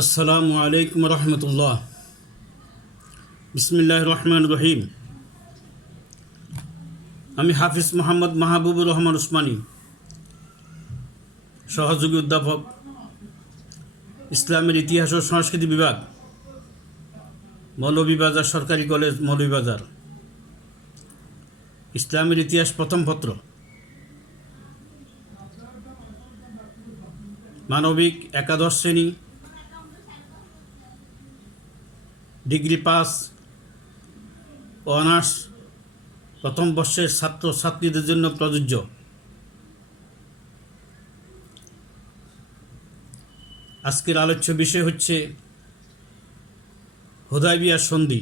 আসসালামু আলাইকুম রহমতুল্লাহ। বিসমিল্লাহির রহমানির রহিম। আমি হাফিজ মোহাম্মদ মাহবুবুর রহমান উসমানী, সহযোগী অধ্যাপক, ইসলামের ইতিহাস ও সংস্কৃতি বিভাগ, মৌলভীবাজার সরকারি কলেজ, মৌলভীবাজার। ইসলামের ইতিহাস প্রথম পত্র, মানবিক একাদশ শ্রেণী, ডিগ্রি পাস ও অনার্স প্রথম বর্ষের ছাত্রছাত্রীদের জন্য প্রযোজ্য। আজকের আলোচ্য বিষয় হচ্ছে হুদায়বিয়া সন্ধি।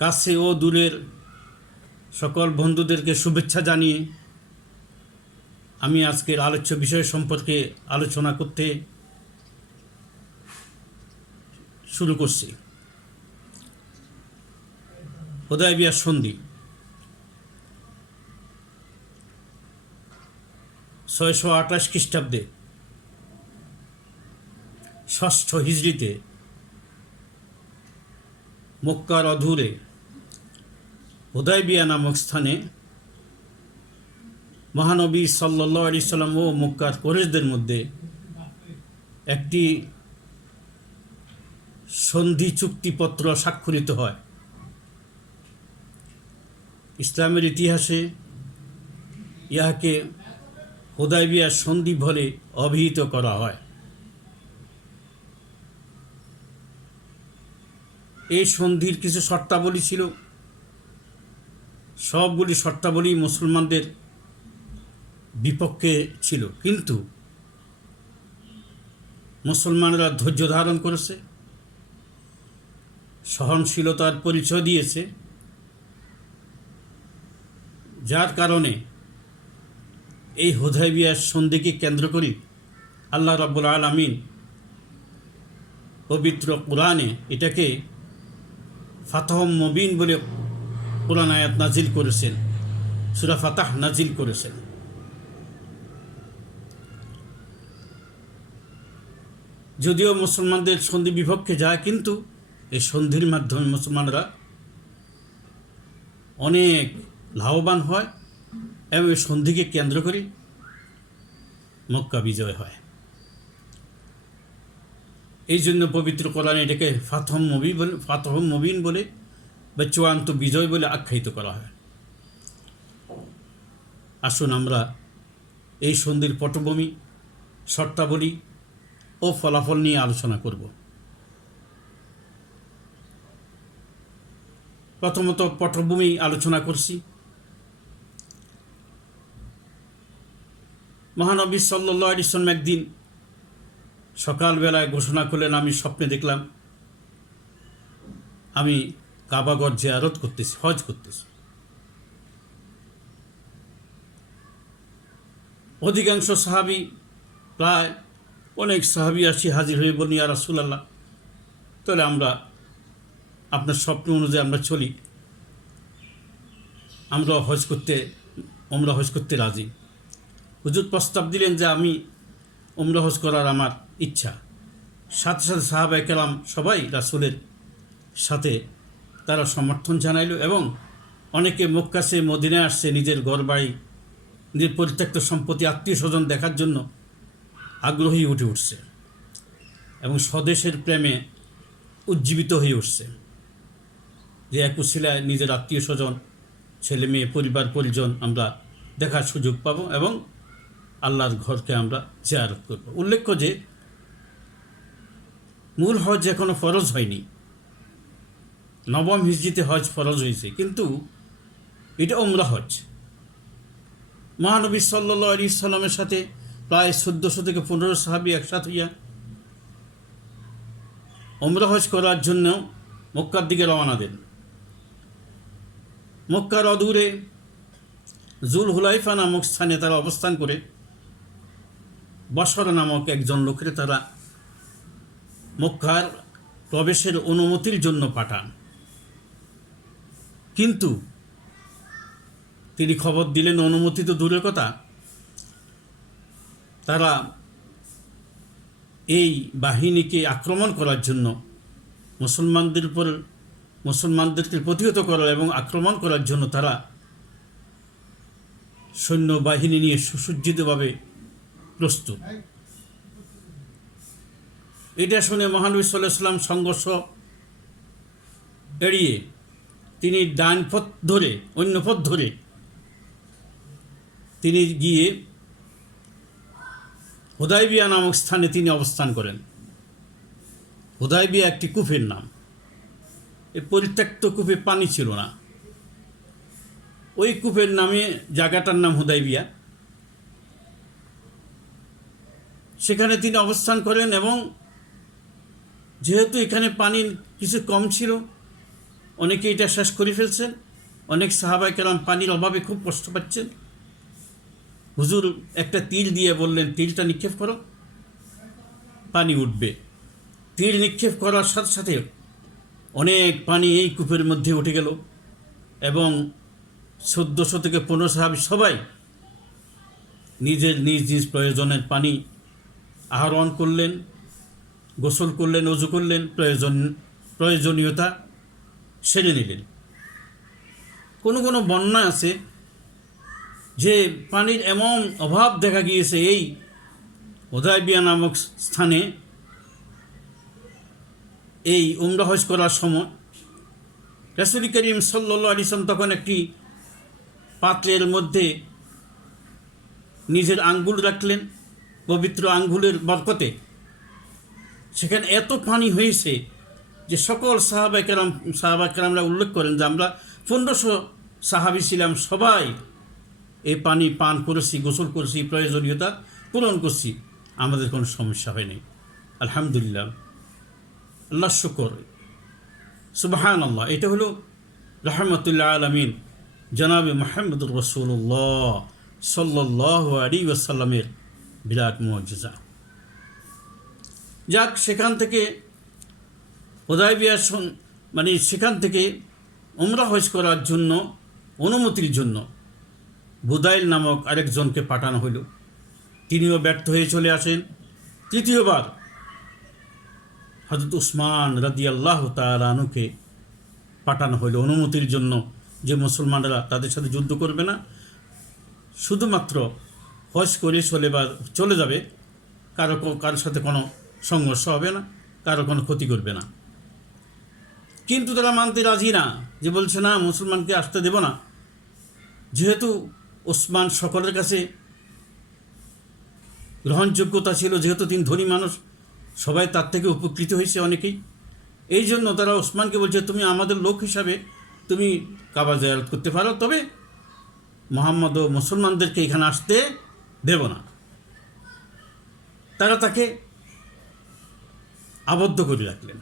কাছে ও দূরের সকল বন্ধুদেরকে শুভেচ্ছা জানিয়ে আমি আজকের আলোচ্য বিষয় সম্পর্কে আলোচনা করতে শুরু করছি। হুদায়বিয়া সন্ধি 628 খ্রিস্টাব্দে, ষষ্ঠ হিজরিতে মক্কার অদূরে হুদায়বিয়া নামক স্থানে মহানবী সাল্লাল্লাহু আলাইহি সাল্লাম ও মক্কার কুরাইশদের মধ্যে একটি সন্ধি চুক্তিপত্র স্বাক্ষরিত হয়। ইসলামের ইতিহাসে ইহাকে হুদায়বিয়া সন্ধি বলে অভিহিত করা হয়। এই সন্ধির কিছু শর্তাবলী ছিল। সবগুলি শর্তাবলী মুসলমানদের বিপক্ষে ছিল, কিন্তু মুসলমানরা ধৈর্য ধারণ করেছে, সহনশীলতার পরিচয় দিয়েছে, যার কারণে এই হুদায়বিয়া সন্ধিকে কেন্দ্র করে আল্লাহ রাব্বুল আলামিন পবিত্র কোরআনে এটাকে ফাতহ মুবিন বলে কোরআন আয়াত নাজিল করেছেন, সূরা ফাতাহ নাজিল করেছেন। যদিও মুসলমানদের সন্ধি বিপক্ষে যায়, কিন্তু এই সন্ধির মাধ্যমে মুসলমানরা অনেক লাভবান হয় এবং এই সন্ধিকে কেন্দ্র করে মক্কা বিজয় হয়। এই জন্য পবিত্র কোরআনে এটাকে ফাতহ মুবিন বলে বা চূড়ান্ত বিজয় বলে আখ্যায়িত করা হয়। আসুন আমরা এই সন্ধির পটভূমি, শর্তাবলী ও ফলাফল নিয়ে আলোচনা করব। প্রথমত পটভূমি আলোচনা করছি। মহানবী সাল্লাল্লাহু আলাইহি ওয়াসাল্লাম একদিন সকালবেলায় ঘোষণা করলেন, আমি স্বপ্নে দেখলাম আমি কাবাগর জিয়ারত করতেছি, হজ করতেছি। অধিকাংশ সাহাবী, প্রায় অনেক সাহাবী আসি হাজির হয়ে বলি, ইয়া রাসূলুল্লাহ, তাহলে আমরা আপনার স্বপ্ন অনুযায়ী আমরা চলি, আমরা ওমরা হজ করতে রাজি। হুজুর প্রস্তাব দিলেন যে আমি ওমরা হজ করার আমার ইচ্ছা। সাথে সাথে সাহাবায়ে কেরাম সবাই রাসূলের সাথে তারা সমর্থন জানাইল এবং অনেকে মক্কা সে মদিনায় আসছে নিজের ঘরবাড়ি, নিজের পরিত্যক্ত সম্পত্তি, আত্মীয় স্বজন দেখার জন্য আগ্রহী উঠে উঠছে এবং স্বদেশের প্রেমে উজ্জীবিত হয়ে উঠছে, যে এক উসিলায় নিজের আত্মীয় স্বজন, ছেলে মেয়ে, পরিবার পরিজন আমরা দেখার সুযোগ পাব এবং আল্লাহর ঘরকে আমরা জিয়ারত করব। উল্লেখ্য যে মূল হজ এখনো ফরজ হয়নি, নবম হিজরিতে হজ ফরজ হয়েছে, কিন্তু এটা ওমরা হজ। মহানবী সাল্লাল্লাহু আলাইহি সাল্লামের সাথে প্রায় 1400 থেকে 1500 সাহাবী একসাথে হইয়া ওমরা হজ করার জন্য মক্কার দিকে রওনা দেন। মক্কার অদূরে জুল হুলাইফা নামক স্থানে তারা অবস্থান করে বসরা নামক একজন লোকের তারা মক্কার প্রবেশের অনুমতির জন্য পাঠান। কিন্তু তিনি খবর দিলেন অনুমতি তো দূরের কথা, তারা এই বাহিনীকে আক্রমণ করার জন্য, মুসলমানদেরকে প্রতিহত করার এবং আক্রমণ করার জন্য তারা সৈন্যবাহিনী নিয়ে সুসজ্জিতভাবে প্রস্তুত। এটা শুনে মহানবী সাল্লাল্লাহু আলাইহি ওয়াসাল্লাম সংঘর্ষ এড়িয়ে তিনি ডান পথ ধরে অন্য পথ ধরে তিনি গিয়ে হুদায়বিয়া নামক স্থানে তিনি অবস্থান করেন। হুদায়বিয়া একটি কূপের নাম। এই পরিত্যক্ত কূপে পানি ছিল না, ওই কূপের নামে জায়গাটার নাম হুদায়বিয়া। সেখানে তিনি অবস্থান করেন এবং যেহেতু এখানে পানি কিছু কম ছিল, অনেকে এটা শেষ করে ফেলছেন, অনেক সাহাবায়ে কেরাম পানির অভাবে খুব কষ্ট পাচ্ছেন। হুজুর একটা তীর দিয়ে বললেন, তীরটা নিক্ষেপ করো, পানি উঠবে। তীর নিক্ষেপ করার সাথে সাথে অনেক পানি এই কূপের মধ্যে উঠে গেল এবং 1400 থেকে 15 সাহাবী সবাই নিজের নিজ নিজ প্রয়োজনের পানি আহরণ করলেন, গোসল করলেন, ওযু করলেন, প্রয়োজনীয়তা সেরে নিলেন। কোনো কোনো বন্যা আছে যে পানির এমন অভাব দেখা গিয়েছে এই হুদায়বিয়া নামক স্থানে এই উমরা হজ করার সময় রাসূল করিম সাল্লাল্লাহু আলাইহি ওয়াসাল্লাম তখন একটি পাত্রের মধ্যে নিজের আঙ্গুল রাখলেন, পবিত্র আঙ্গুলের বরকতে সেখানে এত পানি হয়েছে যে সকল সাহাবায়ে কেরামরা উল্লেখ করেন যে আমরা 1500 সাহাবী ছিলাম, সবাই এই পানি পান করেছি, গোসল করেছি, প্রয়োজনীয়তা পূরণ করছি, আমাদের কোনো সমস্যা হয়নি। আলহামদুলিল্লাহ, আল্লাহ শুকর, সুবহানাল্লাহ। এটা হলো রাহমাতুল্লিল আলামিন জনাবে মুহাম্মদুর রাসূলুল্লাহ সাল্লাল্লাহু আলাইহি ওয়াসাল্লামের বিরাট মুআজিজা। যাক, সেখান থেকে হুদায়বিয়া সেখান থেকে উমরা হজ করার জন্য অনুমতির জন্য বুদাইল নামক আরেকজনকে পাঠানো হইল। তিনিও ব্যর্থ হয়ে চলে আসেন। তৃতীয়বার হযরত উসমান রাদিয়াল্লাহু তাআলা আনহুকে পাঠানো হইল অনুমতির জন্য, যে মুসলমানরা তাদের সাথে যুদ্ধ করবে না, শুধুমাত্র হজ করে চলে যাবে, কারোর সাথে কোনো সংঘর্ষ হবে না, কারো কোনো ক্ষতি করবে না। কিন্তু তারা মানতে রাজি না, যে বলছে না, মুসলমানকে আসতে দেব না। যেহেতু ওসমান সকলের কাছে গ্রহণযোগ্যতা ছিল, যেহেতু তিনি ধনী মানুষ, সবাই তার থেকে উপকৃত হয়েছে অনেকেই, এই জন্য তারা ওসমানকে বলছে, তুমি আমাদের লোক হিসাবে তুমি কাবা জিয়ারত করতে পারো, তবে মুহাম্মদ ও মুসলমানদেরকে এখানে আসতে দেব না। তারা তাকে আবদ্ধ করে রাখলেন।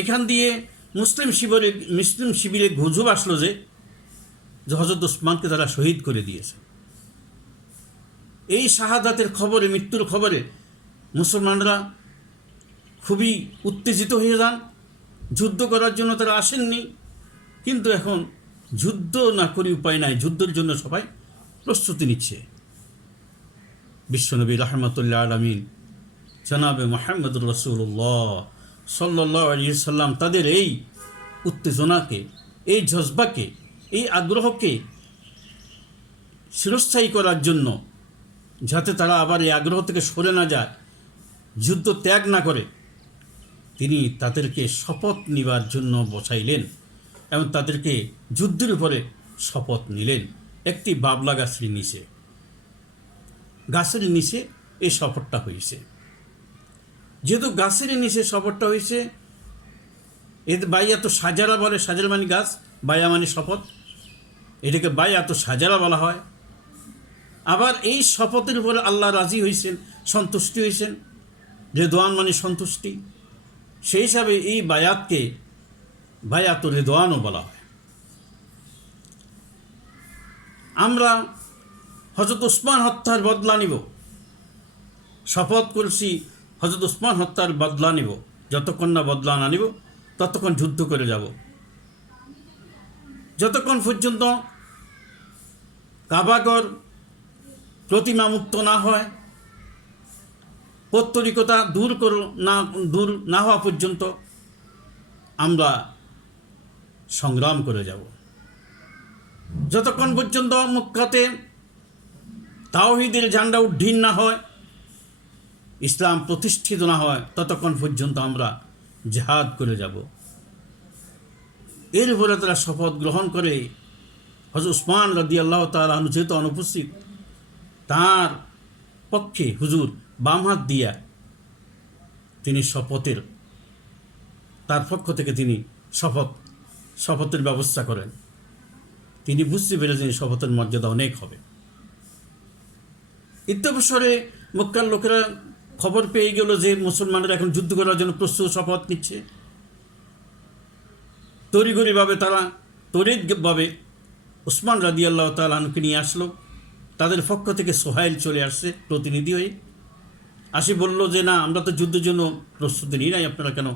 এখান দিয়ে মুসলিম শিবিরে গুজব আসলো যে হযরত ওসমানকে তারা শহীদ করে দিয়েছে। এই শাহাদাতের খবরে, মৃত্যুর খবরে মুসলমানরা খুবই উত্তেজিত হয়ে যান। যুদ্ধ করার জন্য তারা আসেননি, কিন্তু এখন যুদ্ধ না করে উপায় নাই, যুদ্ধের জন্য সবাই প্রস্তুতি নিচ্ছে। বিশ্বনবী রাহমাতুল্লিল আলামিন জনাবে মুহাম্মদুর রাসূলুল্লাহ সাল্লাল্লাহু আলাইহি ওয়াসাল্লাম তাদের এই উত্তেজনাকে, এই জজবাকে, এই আগ্রহকে চিরস্থায়ী করার জন্য, যাতে তারা আবার এই আগ্রহ থেকে সরে না যায়, যুদ্ধ ত্যাগ না করে, তিনি তাদেরকে শপথ নিবার জন্য বসাইলেন এবং তাদেরকে যুদ্ধের উপরে শপথ নিলেন একটি বাবলা গাছের নিচে এই শপথটা হয়েছে। যেহেতু গাছের নিচে শপথটা হয়েছে, এর বাইয়াত সাজারা বলে, সাজারা মানে গাছ, বায়া মানে শপথ, এটাকে বাইয়াত সাজারা বলা হয়। আবার এই শপথের উপরে আল্লাহ রাজি হয়েছেন, সন্তুষ্টি হয়েছেন, রেদওয়ান মানে সন্তুষ্টি, সেই হিসাবে এই বায়াতকে বায়াত রেদওয়ানও বলা হয়। আমরা হযরত ওসমান হত্যার বদলা নিব, শপথ করছি হযরত ওসমান হত্যার বদলা নিব, যতক্ষণ না বদলা না নিব ততক্ষণ যুদ্ধ করে যাব, যতক্ষণ পর্যন্ত কাবাগর প্রতিমা মুক্ত না হয়, পৌত্তলিকতা দূর না হওয়া পর্যন্ত আমরা সংগ্রাম করে যাব। যতক্ষণ পর্যন্ত মক্কাতে তাওহীদের ঝান্ডা উড্ডীন না হয়, ইসলাম প্রতিষ্ঠিত না হয়, ততক্ষণ পর্যন্ত আমরা জিহাদ করে যাব। এর উপরে তারা শপথ গ্রহণ করে। হযরত উসমান রাদিয়াল্লাহু তাআলা আনহু যেহেতু অনুপস্থিত, তার পক্ষে হুজুর বাম হাত দিয়া তিনি তার পক্ষ থেকে তিনি শপথের ব্যবস্থা করেন। তিনি বুঝতে পেরেছেন শপথের মর্যাদা অনেক হবে। ইত্যবসরে মক্কার লোকেরা খবর পেয়ে গেল যে মুসলমানরা এখন যুদ্ধ করার জন্য প্রস্তুত, শপথ নিচ্ছে। তড়িৎভাবে উসমান রাদিয়াল্লাহু তাআলা আনহুকে নিয়ে আসলো। তাদের পক্ষ থেকে সোহাইল চলে আসছে প্রতিনিধি হয়ে, আসি বলল যে না, আমরা তো যুদ্ধের জন্য প্রস্তুতি নিই নাই, আপনারা কেন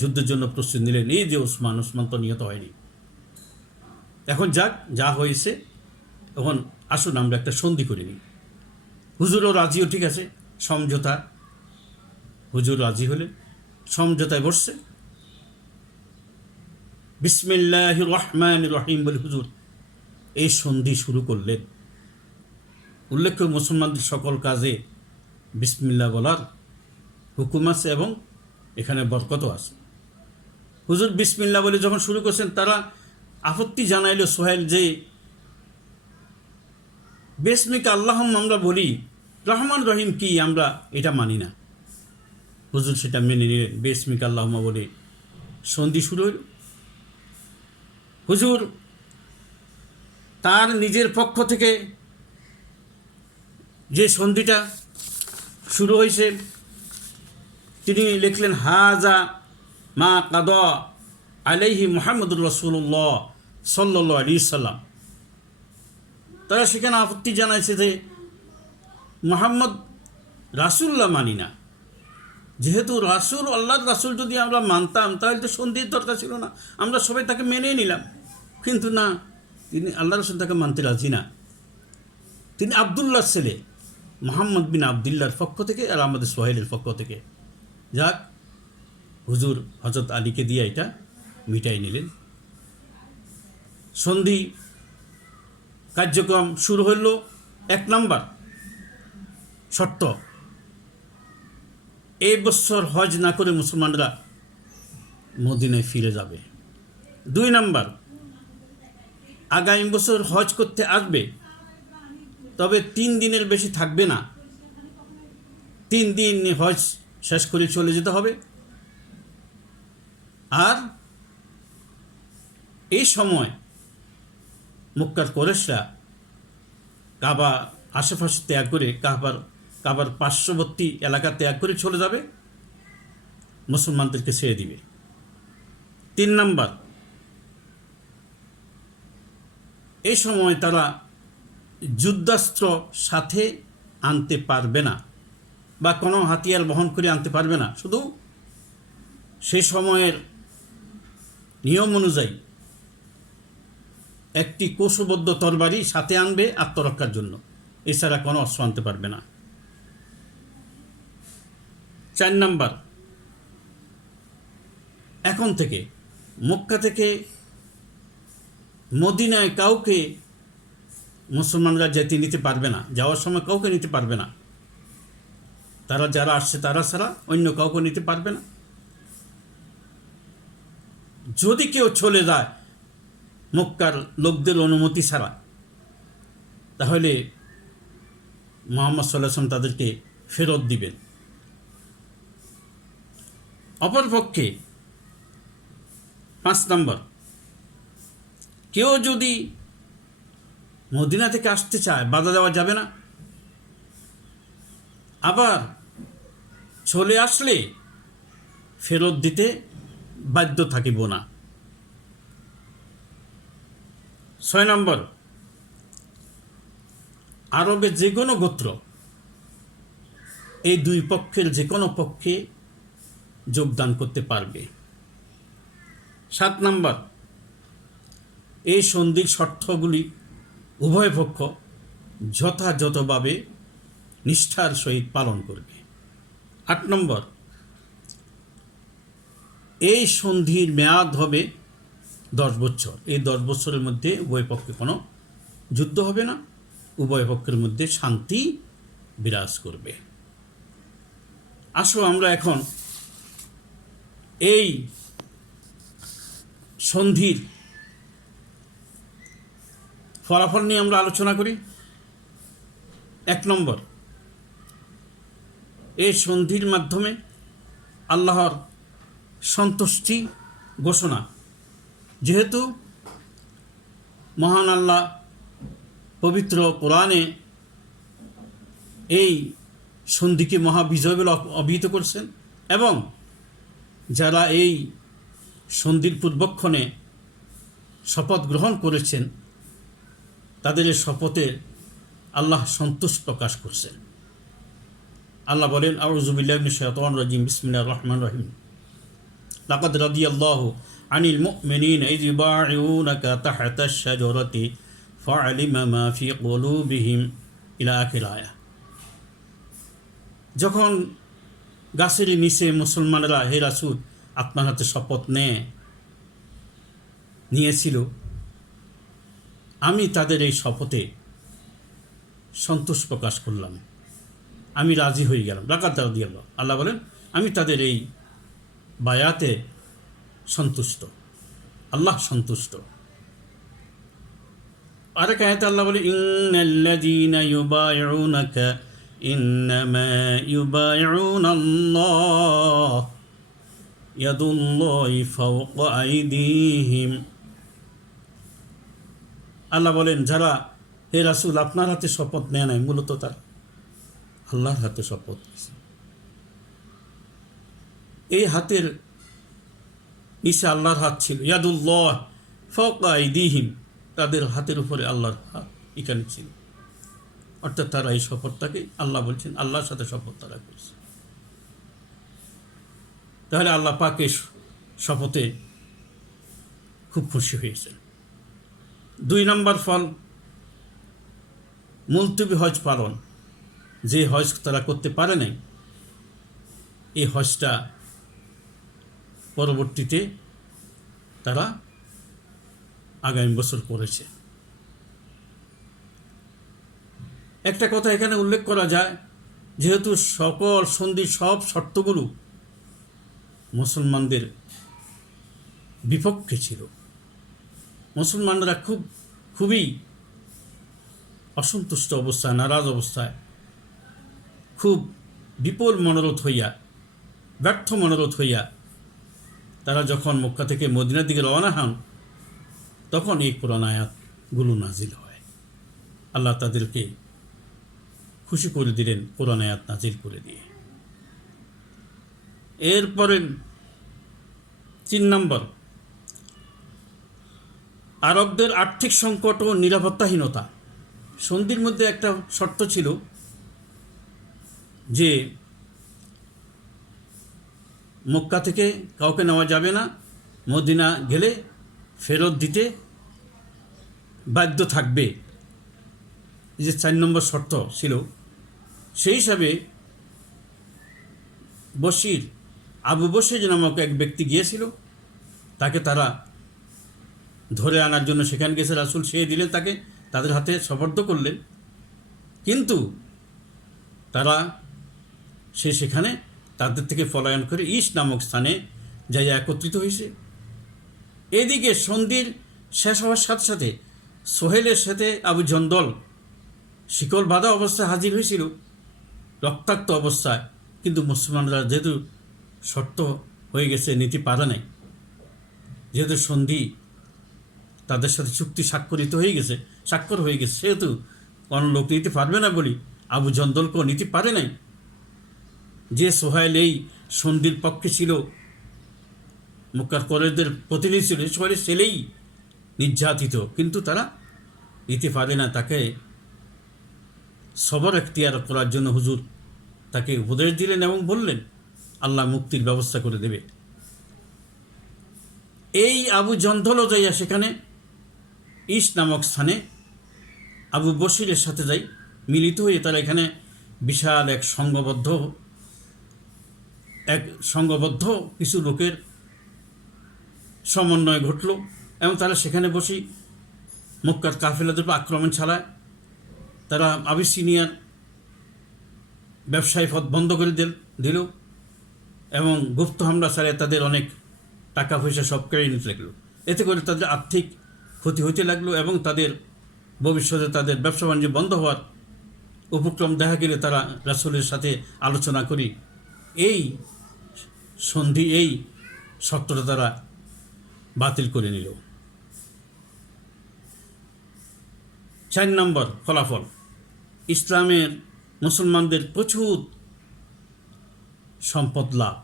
যুদ্ধের জন্য প্রস্তুতি নিলেন? এই যে উসমান তো নিহত হয়নি। এখন যা হয়েছে, এখন আসুন আমরা একটা সন্ধি করে নিই। হুজুরও রাজিও, ঠিক আছে, সমঝোতা। হুজুর রাজি হলে সমঝোতায় বসছে। বিসমিল্লাহির রহমানির রহিম বলে হুজুর এই সন্ধি শুরু করলেন। উল্লেখ্য, মুসলমানদের সকল কাজে বিসমিল্লাহ বলার হুকুম আছে এবং এখানে বরকতও আছে। হুজুর বিসমিল্লাহ বলে যখন শুরু করছেন, তারা আপত্তি জানাইল সোহেল যে বিসমিকা আল্লাহুম্মা আমরা বলি, রহমান রহিম কি আমরা এটা মানি না। হুজুর সেটা মেনে নিলেন, বিসমিকা আল্লাহুম্মা বলে সন্ধি শুরু হইল। হুজুর তার নিজের পক্ষ থেকে যে সন্ধিটা শুরু হয়েছে তিনি লিখলেন, হাজা মা কাদা আলাইহি মুহাম্মদুর রাসূলুল্লাহ সাল্লাল্লাহু আলাইহি সাল্লাম। তারা সেখানে আপত্তি জানাইছে যে মুহাম্মদ রাসূলুল্লাহ মানি না। যেহেতু আল্লাহর রাসূল যদি আমরা মানতাম তাহলে তো সন্ধির দরকার ছিল না, আমরা সবাই তাকে মেনে নিলাম। কিন্তু না, তিনি আল্লাহ রাসূল তাকে মানতে রাজি না। তিনি আবদুল্লাহর ছেলে, মুহাম্মদ বিন আবদুল্লাহর পক্ষ থেকে আর আমাদের সোহেলের পক্ষ থেকে। যাক, হুজুর হযরত আলীকে দিয়ে এটা মিটাই নিলেন। সন্ধি কার্যক্রম শুরু হইল। 1 নম্বর শর্ত, এই বছর হজ না করে মুসলমানরা মদিনায় ফিরে যাবে। 2 নম্বর, আগামী বছর হজ করতে আসবে, তবে 3 দিনের বেশি থাকবে না, 3 দিন হজ শেষ করে চলে যেতে হবে। আর এই সময় মক্কার কুরাইশরা কাবা আশেপাশে ত্যাগ করে, কাবার পার্শ্ববর্তী এলাকা ত্যাগ করে চলে যাবে, মুসলমানদেরকে ছেড়ে দিবে। 3 নম্বর, এই সময় তারা যুদ্ধাস্ত্র সাথে আনতে পারবে না বা কোনো হাতিয়ার বহন করে আনতে পারবে না। শুধু সেই সময়ের নিয়ম অনুযায়ী একটি কৌশলবদ্ধ তরবারি সাথে আনবে আত্মরক্ষার জন্য, এছাড়া কোনো অস্ত্র আনতে পারবে না। 4 নম্বর, এখন থেকে মক্কা থেকে মদিনায় কাউকে মুসলমানরা যেতে নিতে পারবে না, যাওয়ার সময় কাউকে নিতে পারবে না। তারা যারা আসছে তারা ছাড়া অন্য কাউকে নিতে পারবে না। যদি কেউ চলে যায় মক্কার লোকদের অনুমতি ছাড়া, তাহলে মুহাম্মদ সাল্লাল্লাহু আলাইহি ওয়াসাল্লাম তাদেরকে ফেরত দিবেন। অপরপক্ষে 5 নম্বর, কেউ যদি মদিনা থেকে আসতে চায় বাধা দেওয়া যাবে না। আবার চলে আসলে ফেরত দিতে বাধ্য থাকিব না। 6 নম্বর, আরবে যে কোনো গোত্র এই 2 পক্ষের যে কোনো পক্ষে যোগদান করতে পারবে। 7 নম্বর, এই সন্ধির শর্তগুলি উভয় পক্ষ যথাযথভাবে নিষ্ঠার সহিত পালন করবে। 8 নম্বর, এই সন্ধির মেয়াদ হবে 10 বছর। এই 10 বছরের মধ্যে উভয় পক্ষে কোনো যুদ্ধ হবে না, উভয় পক্ষের মধ্যে শান্তি বিরাজ করবে। আসো আমরা এখন এই সন্ধির ফলাফল নিয়ে আমরা আলোচনা করি। 1 নম্বর, এই সন্ধির মাধ্যমে আল্লাহর সন্তুষ্টি ঘোষণা। যেহেতু মহান আল্লাহ পবিত্র কোরআনে এই সন্ধিকে মহাবিজয় বলে অভিহিত করছেন, এবং যারা এই সন্ধির পূর্বক্ষণে শপথ গ্রহণ করেছেন তাদের এই শপথে আল্লাহ সন্তোষ প্রকাশ করছেন। আল্লাহ বলেন, আউযু বিল্লাহি মিনাশ শাইতানির রাজিম, বিসমিল্লাহির রহমানির রহিম, লাকাদ রাদিয়াল্লাহু আনিল মুমিনিনা ইয ইউবাইউনাকা তাহতাশ শাজারাতি ফাআলিমা মা ফি কুলুবিহিম ইলা আখির আয়াহ। যখন গাছের নিচে মুসলমানেরা হে রাসূল আপনার হাতে শপথ নিয়েছিল, আমি তাদের এই শপথে সন্তোষ প্রকাশ করলাম, আমি রাজি হয়ে গেলাম। লাকাদ রাদিয়াল্লাহু, আল্লাহ বলেন আমি তাদের এই বায়াতে সন্তুষ্ট, আল্লাহ সন্তুষ্ট। আরেক আয়াতে আল্লাহ বলে, ইন্নাল্লাযীনা ইউবাইউনাকা ইন্নামা ইউবাইউনাল্লাহ ইয়াদুল্লাহি ফাওকা আইদিহিম। আল্লাহ বলেন যারা হে রাসূল আপনার হাতে শপথ নেয় নাই, মূলত তার আল্লাহর হাতে শপথ নিয়েছে। এই হাতের নিচে আল্লাহর হাত ছিল, ইয়াদুল্লাহ ফাওকা আইদিহিম, তাদের হাতের উপরে আল্লাহর হাত এখানে ছিল। অর্থাৎ তারা এই শপথটাকে, আল্লাহ বলছেন আল্লাহর সাথে শপথ তারা করছে। তাহলে আল্লাহ পাকের শপথে খুব খুশি হয়েছেন। 2 নম্বর ফল, মুলতবি হজ পালন। যে হজ তারা করতে পারে নাই, এই হজটা পরবর্তীতে তারা আগামী বছর করেছে। একটা কথা এখানে উল্লেখ করা যায়, যেহেতু সকল সন্ধির সব শর্তগুলো মুসলমানদের বিপক্ষে ছিল, মুসলমানরা খুবই অসন্তুষ্ট অবস্থায়, নারাজ অবস্থায়, খুব বিপুল মনোরথ হইয়া, ব্যর্থ মনোরথ হইয়া তারা যখন মক্কা থেকে মদিনার দিকে রওনা হন, তখন এই কোরআন আয়াতগুলো নাজিল হয়। আল্লাহ তাদেরকে খুশি করে দিলেন কোরআন আয়াত নাজিল করে দিয়ে। এরপরে 3 নম্বর, আরবদের আর্থিক সংকট ও নিরাপত্তাহীনতা। সন্ধির মধ্যে একটা শর্ত ছিল যে মক্কা থেকে কাউকে নেওয়া যাবে না, মদিনা গেলে ফেরত দিতে বাধ্য থাকবে, যে 4 নম্বর শর্ত ছিল। সেই হিসাবে আবু বশির নামক এক ব্যক্তি গিয়েছিল, তাকে তারা ধরে আনার জন্য সেখানে গেছে রাসূল, সে দিলেন তাকে, তাদের হাতে সোপর্দ করলেন। কিন্তু সেখানে তাদের থেকে পলায়ন করে ইস নামক স্থানে যাই একত্রিত হয়েছে। এদিকে সন্ধির শেষ হওয়ার সাথে সাথে সোহেলের সাথে আবু জন্দল শিকল বাঁধা অবস্থায় হাজির হয়েছিল, রক্তাক্ত অবস্থায়। কিন্তু মুসলমানরা যেহেতু শর্ত হয়ে গেছে, নিতে পারে নাই, যেহেতু সন্ধি তাদের সাথে চুক্তি স্বাক্ষর হয়ে গেছে, সেহেতু কোনো লোক নিতে পারবে না বলি আবু জন্দলকেও নিতে পারে নাই। যে সোহেল এই সন্ধির পক্ষে ছিল, মক্কার কোরাইশদের প্রতিনিধি ছিল, সোহেলের ছেলেই নির্যাতিত, কিন্তু তারা নিতে পারে না। তাকে সবর এখতিয়ার করার জন্য হুজুর তাকে উপদেশ দিলেন এবং বললেন আল্লাহ মুক্তির ব্যবস্থা করে দেবে। এই আবু জন্দলও যাইয়া সেখানে ইস নামক স্থানে আবু বশিরের সাথে মিলিত হয়ে তারা এখানে বিশাল এক সংঘবদ্ধ এক সংঘবদ্ধ কিছু লোকের সমন্বয় ঘটল এবং তারা সেখানে বসেই মক্কার কাফেলাদের উপর আক্রমণ চালায়। তারা আবিসিনিয়ার ব্যবসায়ী পথ বন্ধ করে দিল এবং গুপ্ত হামলা চালিয়ে তাদের অনেক টাকা পয়সা সব কেড়ে নিতে লাগলো। এতে করে তাদের আর্থিক ক্ষতি হতে লাগলো এবং তাদের ভবিষ্যতে তাদের ব্যবসা বাণিজ্য বন্ধ হওয়ার উপক্রম দেখা গেলে তারা রাসূলের সাথে আলোচনা করি এই সন্ধি, এই শর্তটা তারা বাতিল করে নিল। 4 নম্বর ফলাফল, ইসলামের মুসলমানদের প্রচুর সম্পদ লাভ।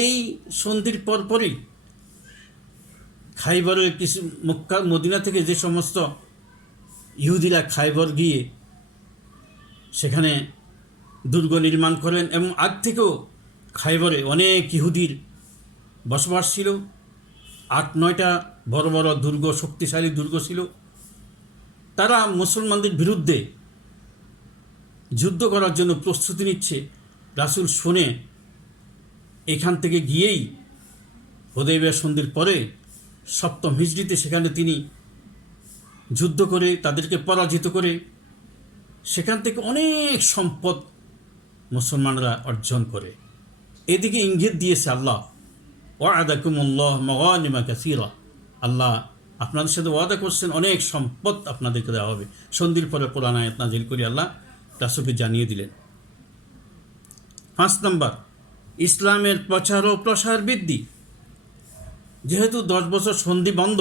এই সন্ধির পরপরই খাইবরের কিছু মক্কা মদিনা থেকে যে সমস্ত ইহুদিরা খাইবর গিয়ে সেখানে দুর্গ নির্মাণ করেন এবং আগ থেকেও খাইবরে অনেক ইহুদির বসবাস ছিল। 8-9টা বড় বড় দুর্গ, শক্তিশালী দুর্গ ছিল। তারা মুসলমানদের বিরুদ্ধে যুদ্ধ করার জন্য প্রস্তুতি নিচ্ছে। রাসূল শুনে এখান থেকে গিয়েই হুদায়বিয়া সন্ধির পরে 7ম হিজরিতে সেখানে তিনি যুদ্ধ করে তাদেরকে পরাজিত করে সেখান থেকে অনেক সম্পদ মুসলমানরা অর্জন করে। এদিকে ইঙ্গিত দিয়েছে আল্লাহ, ওয়াদাকুমুল্লাহ মাগানিমা কাসীরা, আল্লাহ আপনাদের সাথে ওয়াদা করছেন অনেক সম্পদ আপনাদেরকে দেওয়া হবে। সন্ধির পরে কোরআন আয়াত নাযিল করে আল্লাহ রাসূলকে জানিয়ে দিলেন। 5 নম্বর, ইসলামের প্রচার ও প্রসার বৃদ্ধি। যেহেতু 10 বছর সন্ধি বন্ধ,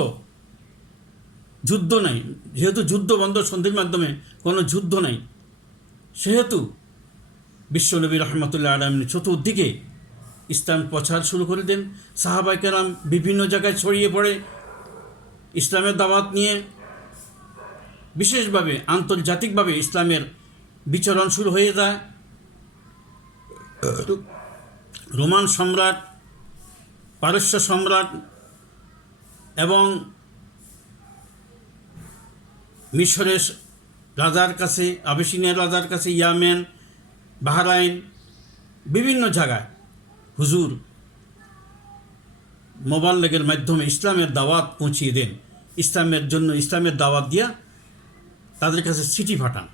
যুদ্ধ নাই, যেহেতু যুদ্ধ বন্ধ, সন্ধির মাধ্যমে কোনো যুদ্ধ নাই, সেহেতু বিশ্বনবী রহমতুল্লাহ আলাইহি চতুর্দিকে ইসলাম প্রচার শুরু করে দেন। সাহাবায়ে কেরাম বিভিন্ন জায়গায় ছড়িয়ে পড়ে ইসলামের দাওয়াত নিয়ে। বিশেষভাবে আন্তর্জাতিকভাবে ইসলামের বিচরণ শুরু হয়ে যায়। রোমান সম্রাট, পারস্য সম্রাট এবং মিশরের রাজার কাছে, আবিসিনিয়ার রাজার কাছে, ইয়ামেন, বাহরাইন, বিভিন্ন জায়গায় হুজুর মোবাল্লেগের মাধ্যমে ইসলামের দাওয়াত পৌঁছিয়ে দেন। ইসলামের জন্য ইসলামের দাওয়াত দিয়া তাদের কাছে চিঠি পাঠান।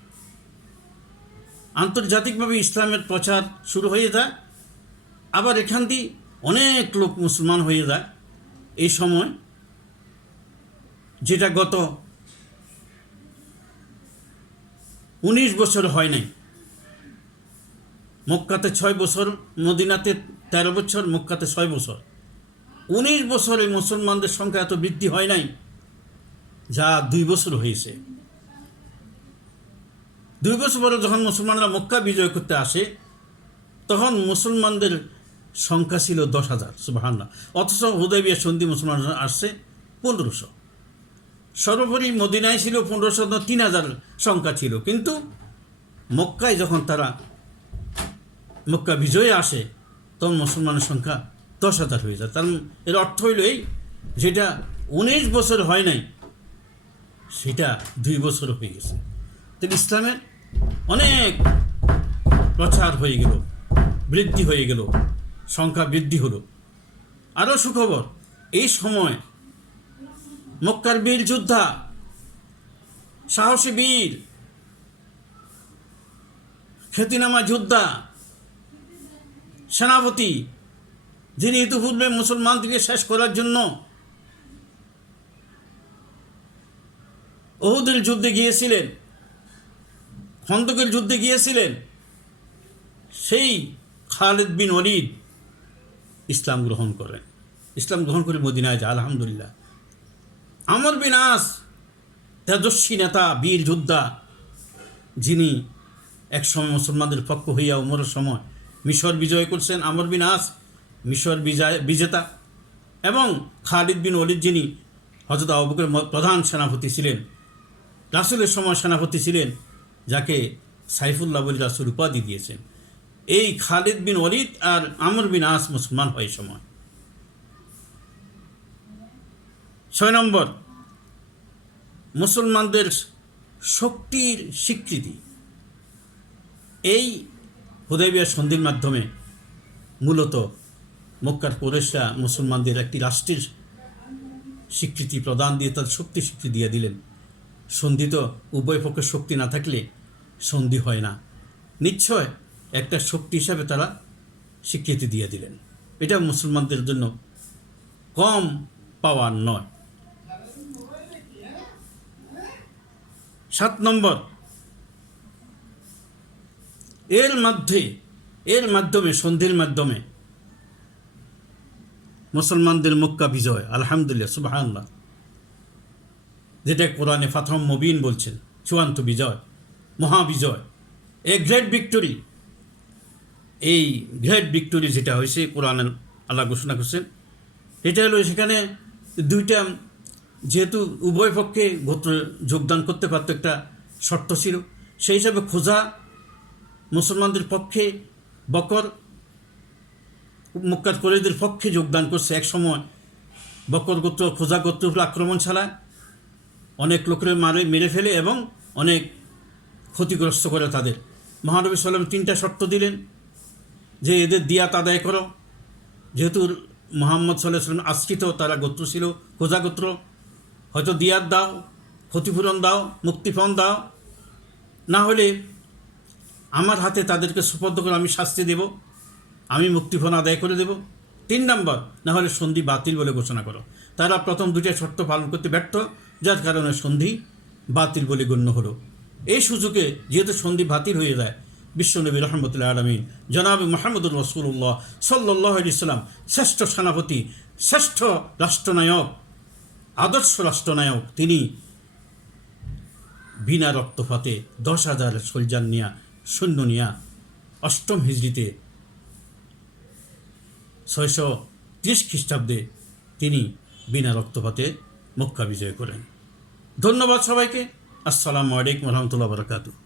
আন্তর্জাতিকভাবে ইসলামের প্রচার শুরু হয়ে যায়। আবার এখান দিয়ে অনেক লোক মুসলমান হয়ে যায়। এই সময় যেটা গত 19 বছর হয় নাই। মক্কাতে 6 বছর, মদিনাতে 13 বছর, মক্কাতে 6 বছর। 19 বছরে মুসলমানদের সংখ্যা এত বৃদ্ধি হয় নাই, যা 2 বছর হয়েছে। 2 বছর পরে যখন মুসলমানরা মক্কা বিজয় করতে আসে, তখন মুসলমানদের সংখ্যা ছিল 10,000, সুবহানাল্লাহ। অথচ হুদায়বিয়া সন্ধি মুসলমান আসছে 1500। সর্বোপরি মদিনায় ছিল 1500, 3000 সংখ্যা ছিল। কিন্তু মক্কায় যখন তারা মক্কা বিজয়ে আসে, তখন মুসলমানের সংখ্যা 10,000 হয়ে যায়। তার এর অর্থ হইল এই, যেটা 19 বছর হয় নাই সেটা 2 বছর হয়ে গেছে। তাই ইসলামের অনেক প্রচার হয়ে গেল, বৃদ্ধি হয়ে গেল, সংখ্যা বৃদ্ধি হলো। আরও সুখবর, এই সময় মক্কার বীর যোদ্ধা, সাহসী বীর, খ্যাতিনামা যোদ্ধা, সেনাপতি, যিনি ইতিপূর্বে মুসলমানদেরকে শেষ করার জন্য উহুদের যুদ্ধে গিয়েছিলেন, খন্দকের যুদ্ধে গিয়েছিলেন, সেই খালিদ বিন ওয়ালিদ ইসলাম গ্রহণ করেন। ইসলাম গ্রহণ করে মদিনায় যায়, আলহামদুলিল্লাহ। আমর বিন আস, তেজস্বী নেতা, বীর যোদ্ধা, যিনি একসময় মুসলমানদের পক্ষ হইয়া উমরের সময় মিশর বিজয় করছেন। আমর বিন আস মিশর বিজেতা। এবং খালিদ বিন ওয়ালিদ, যিনি হযরত আবু বকরের প্রধান সেনাপতি ছিলেন, রাসূলের সময় সেনাপতি ছিলেন, যাকে সাইফুল্লাহ বলে রাসূল উপাধি দিয়েছেন। এই খালিদ বিন ওয়ালিদ আর আমর বিন আস মুসলমান হয় সময়। 6 নম্বর, মুসলমানদের শক্তির স্বীকৃতি। এই হুদায়বিয়া সন্ধির মাধ্যমে মূলত মক্কার কুরাইশরা মুসলমানদের একটি রাষ্ট্রের স্বীকৃতি প্রদান দিয়ে তাদের শক্তি স্বীকৃতি দিয়ে দিলেন। সন্ধি তো উভয় পক্ষের শক্তি না থাকলে সন্ধি হয় না, নিশ্চয় একটা শক্তি হিসাবে তারা স্বীকৃতি দিয়ে দিলেন। এটা মুসলমানদের জন্য কম পাওয়ার নয়। 7 নম্বর, এর মাধ্যমে সন্ধির মাধ্যমে মুসলমানদের মক্কা বিজয়, আলহামদুলিল্লাহ, সুবহানাল্লাহ, যেটা কোরআনে ফাতহুম মুবিন বলছেন, চূড়ান্ত বিজয়, মহাবিজয়, এ গ্রেট ভিক্টোরি। এই গ্রেট ভিক্টোরি যেটা হয়েছে কোরআনে আল্লাহ ঘোষণা করছেন, এটা হলো সেখানে দুইটা, যেহেতু উভয় পক্ষে গোত্র যোগদান করতে পারত, একটা শর্ত ছিল, সেই হিসাবে খোজা মুসলমানদের পক্ষে, বকর মক্কার কুরাইশদের পক্ষে যোগদান করছে। এক সময় বকর গোত্র খোজা গোত্রের উপর আক্রমণ চালায়, অনেক লোকের মেরে ফেলে এবং অনেক ক্ষতিগ্রস্ত করে তাদের। মহানবী সাল্লাল্লাহু আলাইহি ওয়াসাল্লাম 3টা শর্ত দিলেন যে এদের দিয়াত আদায় করো, যেহেতু মুহাম্মদ সাল্লাল্লাহু আলাইহি ওয়াসাল্লাম আশ্রিত তারা গোত্র ছিল খোজা গোত্র, হয়তো দিয়াত দাও, ক্ষতিপূরণ দাও, মুক্তিপণ দাও, না হলে আমার হাতে তাদেরকে সুপর্দ করে আমি শাস্তি দেব, আমি মুক্তিপণ আদায় করে দেব। 3 নম্বর, না হলে সন্ধি বাতিল বলে ঘোষণা করো। তারা প্রথম 2টা শর্ত পালন করতে ব্যর্থ, যার কারণে সন্ধি বাতিল বলে গণ্য হলো। এই সুযোগে যেহেতু সন্ধি বাতিল হয়ে যায়, বিশ্বনবী রহমতুল্লাহ আলামিন জনাব মুহাম্মদুর রাসূলুল্লাহ সাল্লাল্লাহু আলাইহি ওয়াসাল্লাম, শ্রেষ্ঠ সেনাপতি, শ্রেষ্ঠ রাষ্ট্রনায়ক, আদর্শ রাষ্ট্রনায়ক, তিনি বিনা রক্তপাতে 10,000 সোলজার নিয়া, সৈন্য নিয়া 8ম হিজরিতে 630 খ্রিস্টাব্দে তিনি বিনা রক্তপাতে মক্কা বিজয় করেন। ধন্যবাদ সবাইকে। আসসালামু আলাইকুম ওয়া রাহমাতুল্লাহি ওয়া বারাকাতুহু।